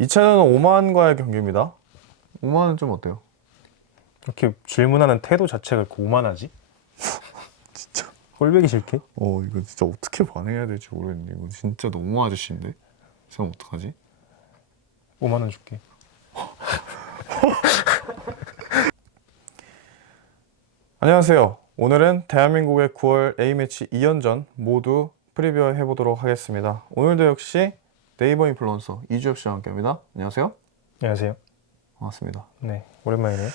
2차전은 오만과의 경기입니다. 오만은 좀 어때요? 이렇게 질문하는 태도 자체가 그렇게 오만하지? 진짜. 꼴보기 싫게? 이거 진짜 어떻게 반응해야 될지 모르겠네. 이거 진짜 너무 아저씨인데? 지금 어떡하지? 5만 원 줄게. 안녕하세요. 오늘은 대한민국의 9월 A매치 2연전 모두 프리뷰 해보도록 하겠습니다. 오늘도 역시 네이버 인플루언서 이주엽 씨와 함께합니다. 안녕하세요. 안녕하세요. 반갑습니다. 네, 오랜만이네요.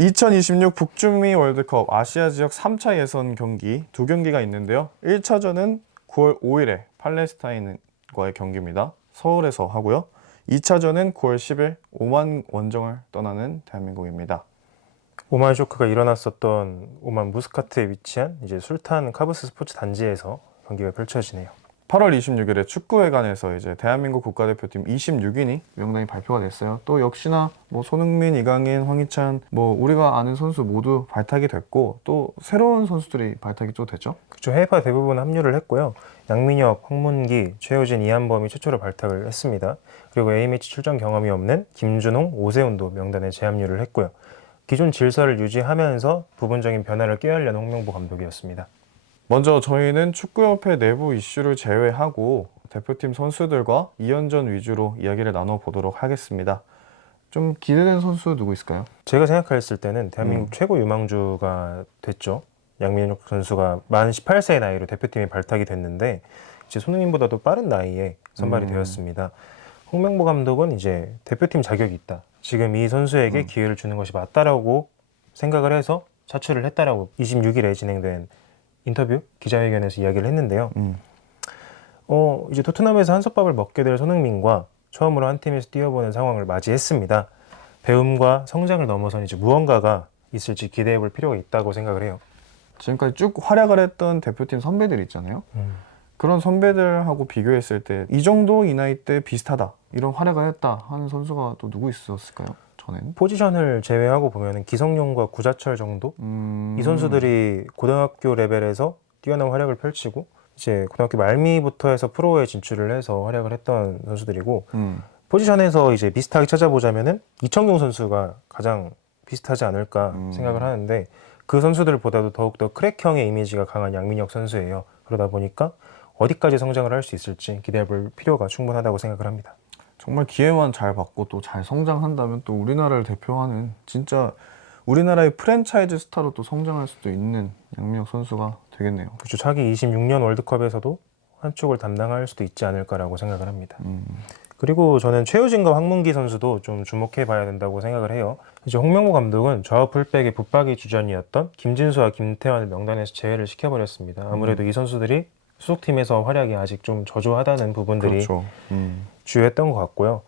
2026 북중미 월드컵 아시아 지역 3차 예선 경기 두 경기가 있는데요. 1차전은 9월 5일에 팔레스타인과의 경기입니다. 서울에서 하고요. 2차전은 9월 10일 오만 원정을 떠나는 대한민국입니다. 오만 쇼크가 일어났었던 오만 무스카트에 위치한 이제 술탄 카브스 스포츠 단지에서 경기가 펼쳐지네요. 8월 26일에 축구회관에서 이제 대한민국 국가대표팀 26인이 명단이 발표가 됐어요. 또 역시나 뭐 손흥민, 이강인, 황희찬 뭐 우리가 아는 선수 모두 발탁이 됐고 또 새로운 선수들이 발탁이 또 됐죠. 그렇죠. 해외파 대부분 합류를 했고요. 양민혁, 황문기, 최효진, 이한범이 최초로 발탁을 했습니다. 그리고 A매치 출전 경험이 없는 김준홍, 오세훈도 명단에 재합류를 했고요. 기존 질서를 유지하면서 부분적인 변화를 꾀하려는 홍명보 감독이었습니다. 먼저 저희는 축구협회 내부 이슈를 제외하고 대표팀 선수들과 2연전 위주로 이야기를 나눠보도록 하겠습니다. 좀 기대되는 선수 누구 있을까요? 제가 생각했을 때는 대한민국 최고 유망주가 됐죠. 양민혁 선수가 만 18세의 나이로 대표팀에 발탁이 됐는데 이제 손흥민보다도 빠른 나이에 선발이 되었습니다. 홍명보 감독은 이제 대표팀 자격이 있다. 지금 이 선수에게 기회를 주는 것이 맞다라고 생각을 해서 차출을 했다라고 26일에 진행된 인터뷰 기자회견에서 이야기를 했는데요. 이제 토트넘에서 한솥밥을 먹게 될 손흥민과 처음으로 한 팀에서 뛰어보는 상황을 맞이했습니다. 배움과 성장을 넘어선 이제 무언가가 있을지 기대해 볼 필요가 있다고 생각을 해요. 지금까지 쭉 활약을 했던 대표팀 선배들 있잖아요. 그런 선배들하고 비교했을 때 이 정도 이 나이 때 비슷하다 이런 활약을 했다 하는 선수가 또 누구 있었을까요? 전에는? 포지션을 제외하고 보면 기성용과 구자철 정도? 이 선수들이 고등학교 레벨에서 뛰어난 활약을 펼치고 이제 고등학교 말미부터 해서 프로에 진출을 해서 활약을 했던 선수들이고 포지션에서 이제 비슷하게 찾아보자면은 이청용 선수가 가장 비슷하지 않을까 생각을 하는데 그 선수들보다도 더욱더 크랙형의 이미지가 강한 양민혁 선수예요. 그러다 보니까 어디까지 성장을 할 수 있을지 기대해 볼 필요가 충분하다고 생각을 합니다. 정말 기회만 잘 받고 또 잘 성장한다면 또 우리나라를 대표하는 진짜 우리나라의 프랜차이즈 스타로 또 성장할 수도 있는 양민혁 선수가 되겠네요. 그렇죠. 차기 26년 월드컵에서도 한쪽을 담당할 수도 있지 않을까라고 생각을 합니다. 그리고 저는 최효진과 황문기 선수도 좀 주목해 봐야 된다고 생각을 해요. 이제 홍명보 감독은 좌우 풀백의 붙박이 주전이었던 김진수와 김태환을 명단에서 제외를 시켜버렸습니다. 아무래도 이 선수들이 소속팀에서 활약이 아직 좀 저조하다는 부분들이 그렇죠. 주요했던 것 같고요.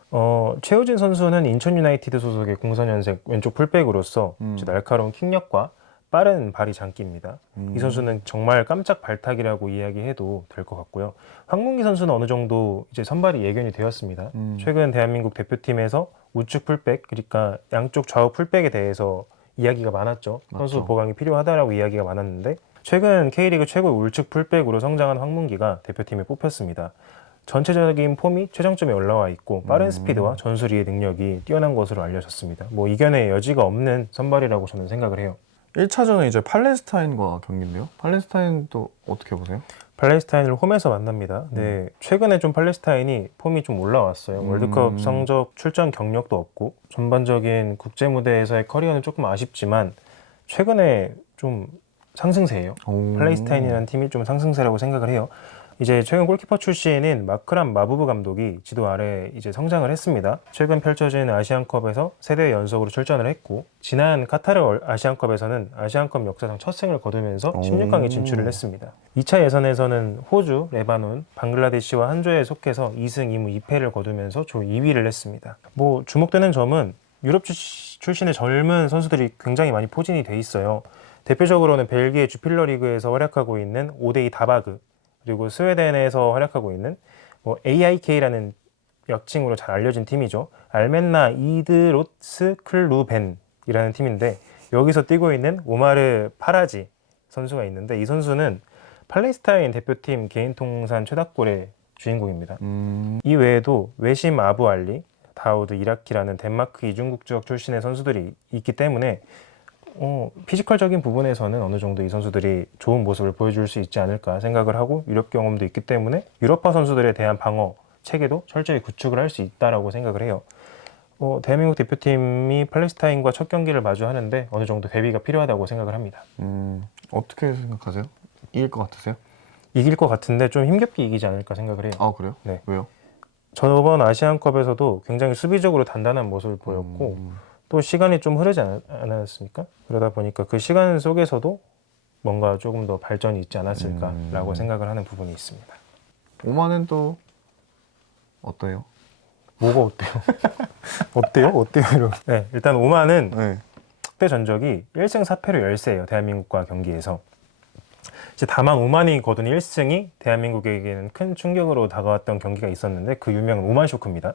최효진 선수는 인천 유나이티드 소속의 04년생 왼쪽 풀백으로서 날카로운 킥력과 빠른 발이 장기입니다. 이 선수는 정말 깜짝 발탁이라고 이야기해도 될 것 같고요. 황문기 선수는 어느 정도 이제 선발이 예견이 되었습니다. 최근 대한민국 대표팀에서 우측 풀백, 그러니까 양쪽 좌우 풀백에 대해서 이야기가 많았죠. 선수 보강이 필요하다라고 이야기가 많았는데 최근 K리그 최고의 우측 풀백으로 성장한 황문기가 대표팀에 뽑혔습니다. 전체적인 폼이 최정점에 올라와 있고 빠른 스피드와 전술이의 능력이 뛰어난 것으로 알려졌습니다. 뭐 이견의 여지가 없는 선발이라고 저는 생각을 해요. 1차전은 이제 팔레스타인과 경기인데요. 팔레스타인도 어떻게 보세요? 팔레스타인을 홈에서 만납니다. 네, 최근에 좀 팔레스타인이 폼이 좀 올라왔어요. 월드컵 성적 출전 경력도 없고 전반적인 국제 무대에서의 커리어는 조금 아쉽지만 최근에 좀 상승세예요. 팔레스타인이라는 팀이 좀 상승세라고 생각을 해요. 이제 최근 골키퍼 출신인 마크람 마부브 감독이 지도 아래 이제 성장을 했습니다. 최근 펼쳐진 아시안컵에서 3대 연속으로 출전을 했고 지난 카타르 아시안컵에서는 아시안컵 역사상 첫 승을 거두면서 16강에 진출을 했습니다. 2차 예선에서는 호주, 레바논, 방글라데시와 한 조에 속해서 2승 2무 2패를 거두면서 조 2위를 했습니다. 뭐 주목되는 점은 유럽 출신의 젊은 선수들이 굉장히 많이 포진이 돼 있어요. 대표적으로는 벨기에 주필러 리그에서 활약하고 있는 오데이 다바그, 그리고 스웨덴에서 활약하고 있는 뭐 AIK라는 약칭으로 잘 알려진 팀이죠. 알멘나 이드로츠 클루벤이라는 팀인데 여기서 뛰고 있는 오마르 파라지 선수가 있는데 이 선수는 팔레스타인 대표팀 개인 통산 최다골의 주인공입니다. 이 외에도 웨심 아부 알리, 다우드 이라키라는 덴마크 이중국적 출신의 선수들이 있기 때문에 피지컬적인 부분에서는 어느 정도 이 선수들이 좋은 모습을 보여줄 수 있지 않을까 생각을 하고 유럽 경험도 있기 때문에 유럽파 선수들에 대한 방어 체계도 철저히 구축을 할 수 있다라고 생각을 해요. 대한민국 대표팀이 팔레스타인과 첫 경기를 마주하는데 어느 정도 대비가 필요하다고 생각을 합니다. 어떻게 생각하세요? 이길 것 같으세요? 이길 것 같은데 좀 힘겹게 이기지 않을까 생각을 해요. 아, 그래요? 네. 왜요? 저번 아시안컵에서도 굉장히 수비적으로 단단한 모습을 보였고 또 시간이 좀 흐르지 않았습니까? 그러다 보니까 그 시간 속에서도 뭔가 조금 더 발전이 있지 않았을까라고 생각을 하는 부분이 있습니다. 오만은 또 어때요? 뭐가 어때요? 어때요? 어때요? 이러고. 네, 일단 오만은 네. 특대 전적이 1승 4패로 열세예요. 대한민국과 경기에서. 이제 다만 오만이 거둔 1승이 대한민국에게는 큰 충격으로 다가왔던 경기가 있었는데 그 유명한 오만 쇼크입니다.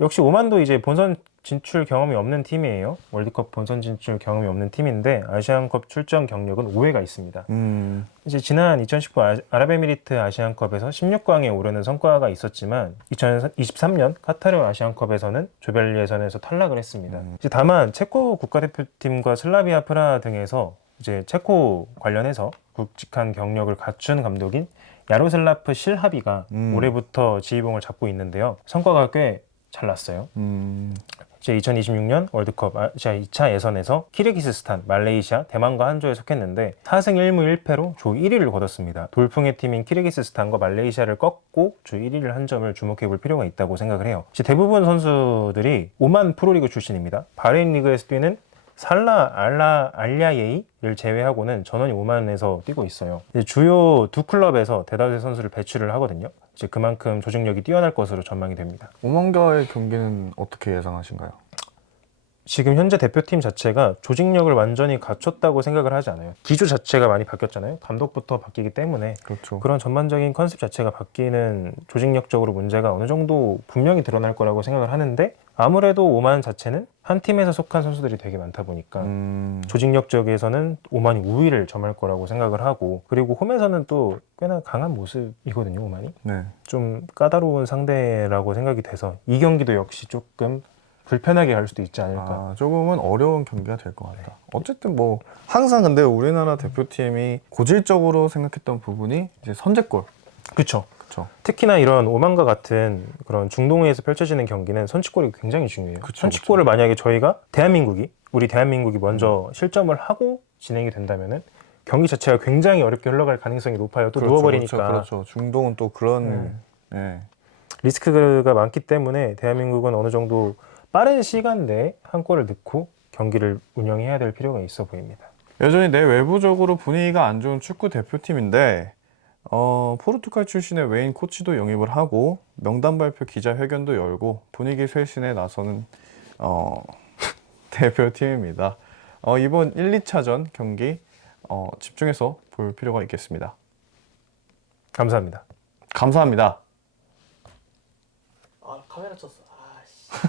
역시 오만도 이제 본선 진출 경험이 없는 팀이에요. 월드컵 본선 진출 경험이 없는 팀인데 아시안컵 출전 경력은 5회가 있습니다. 이제 지난 2019 아랍에미리트 아시안컵에서 16강에 오르는 성과가 있었지만 2023년 카타르 아시안컵에서는 조별 예선에서 탈락을 했습니다. 이제 다만 체코 국가대표팀과 슬라비아 프라 등에서 이제 체코 관련해서 굵직한 경력을 갖춘 감독인 야로슬라프 실하비가 올해부터 지휘봉을 잡고 있는데요. 성과가 꽤 잘 났어요. 이제 2026년 월드컵 아시아 2차 예선에서 키르기스스탄, 말레이시아, 대만과 한 조에 속했는데 4승 1무 1패로 조 1위를 거뒀습니다. 돌풍의 팀인 키르기스스탄과 말레이시아를 꺾고 조 1위를 한 점을 주목해 볼 필요가 있다고 생각을 해요. 이제 대부분 선수들이 오만 프로리그 출신입니다. 바레인 리그에서 뛰는 살라 알야예이를 제외하고는 전원이 오만에서 뛰고 있어요. 이제 주요 두 클럽에서 대다수의 선수를 배출을 하거든요. 이제 그만큼 조직력이 뛰어날 것으로 전망이 됩니다. 오만과의 경기는 어떻게 예상하신가요? 지금 현재 대표팀 자체가 조직력을 완전히 갖췄다고 생각을 하지 않아요. 기조 자체가 많이 바뀌었잖아요. 감독부터 바뀌기 때문에 그렇죠. 그런 전반적인 컨셉 자체가 바뀌는 조직력적으로 문제가 어느 정도 분명히 드러날 거라고 생각을 하는데 아무래도 오만 자체는 한 팀에서 속한 선수들이 되게 많다 보니까 조직력 쪽에서는 오만이 우위를 점할 거라고 생각을 하고 그리고 홈에서는 또 꽤나 강한 모습이거든요. 오만이. 네. 좀 까다로운 상대라고 생각이 돼서 이 경기도 역시 조금 불편하게 갈 수도 있지 않을까. 조금은 어려운 경기가 될 것 같다. 어쨌든 뭐 항상 근데 우리나라 대표팀이 고질적으로 생각했던 부분이 이제 선제골. 그렇죠. 그렇죠. 특히나 이런 오만과 같은 그런 중동에서 펼쳐지는 경기는 선취골이 굉장히 중요해요. 그쵸, 선취골을 만약에 저희가 우리 대한민국이 먼저 실점을 하고 진행이 된다면은 경기 자체가 굉장히 어렵게 흘러갈 가능성이 높아요. 또 누워버리니까. 그렇죠. 중동은 또 그런 리스크가 많기 때문에 대한민국은 어느 정도 빠른 시간 내에 한 골을 넣고 경기를 운영해야 될 필요가 있어 보입니다. 여전히 내외부적으로 분위기가 안 좋은 축구 대표팀인데 포르투갈 출신의 웨인 코치도 영입을 하고 명단 발표 기자회견도 열고 분위기 쇄신에 나서는 대표팀입니다. 이번 1, 2차전 경기 집중해서 볼 필요가 있겠습니다. 감사합니다. 감사합니다. 아 카메라 쳤어. 아씨.